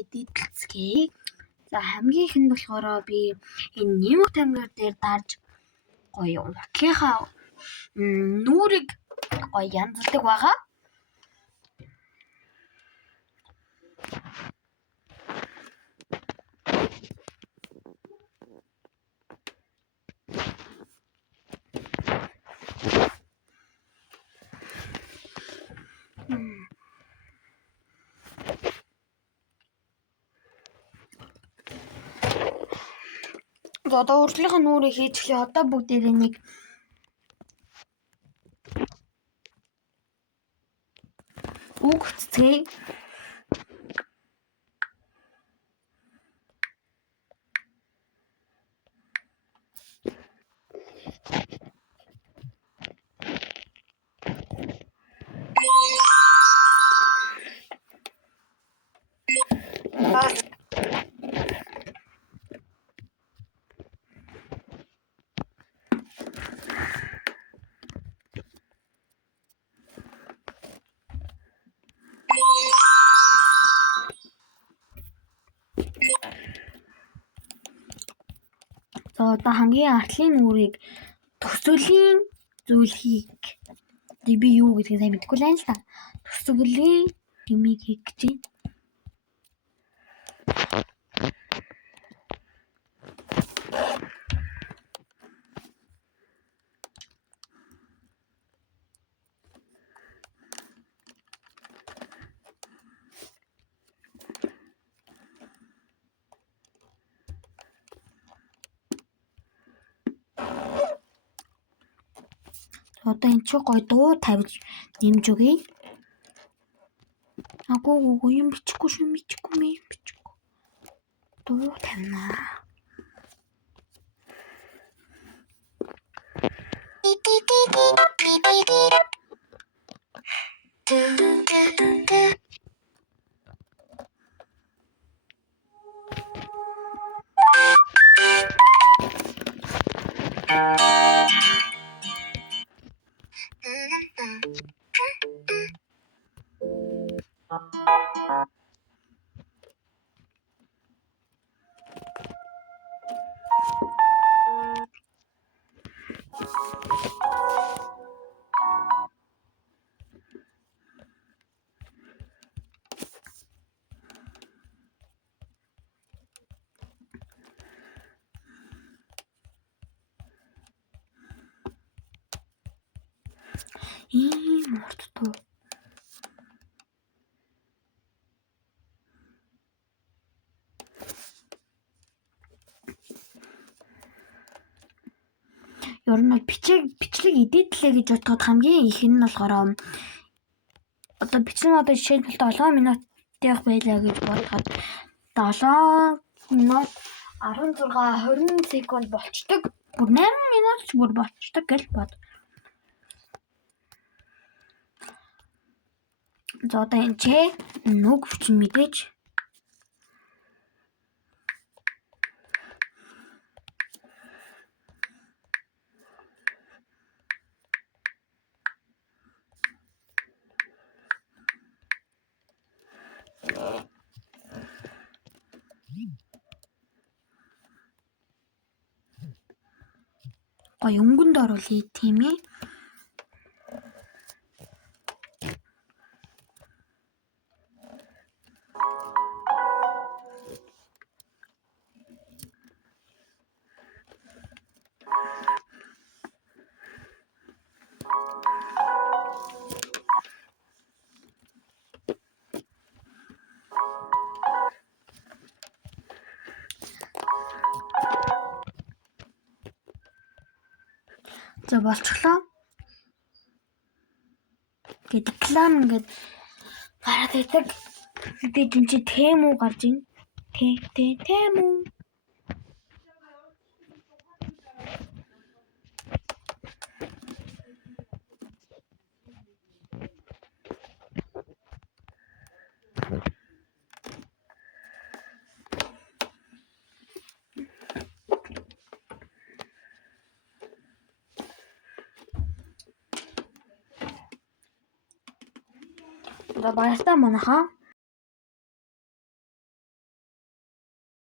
Эдэлцгээе. За хамгийн ихэнд болохоор би энэ нэмэх тамгир дээр дарж гоё уртлынхаа нүрийг гоё янзалдаг байгаа. Одоо уртлынхаа нүрийг хийж эхлэе. Одоо бүгдээрээ нэг үгцгээе. За одоо хамгийн артлын нүрийг төсөөллийн зүйлхийг би юу гэдгийг сайн мэдэхгүй л байна л та. Төсөөллийн юмыг хийх гэж байна. Одоо энэ чи гоё дуу тавьж нэмж өгье. Агуу юм бичихгүй шүү, бичихгүй. Дуу тавина. Ийм урт дуу. Ер нь бичлэг эдитлээ гэж бодоход хамгийн их нь болохоор одоо бичлэг одоо жишээлбэл 7 минутын байлаа гэж бодоход 7 минут 16 20 секунд болчдөг. Бүр 8 минут ч бүр болчдөг гэж бод. За одоо энэ ч нүг хүчин мэдээж гоё өнгөнд оруулъя тийм ээ. За болчихлоо. Тэгээд реклам ингээд гараад идэг. Тэгээд энэ чи тэм үү гарч ийн. Тэм үү. За баяртай манайхаа.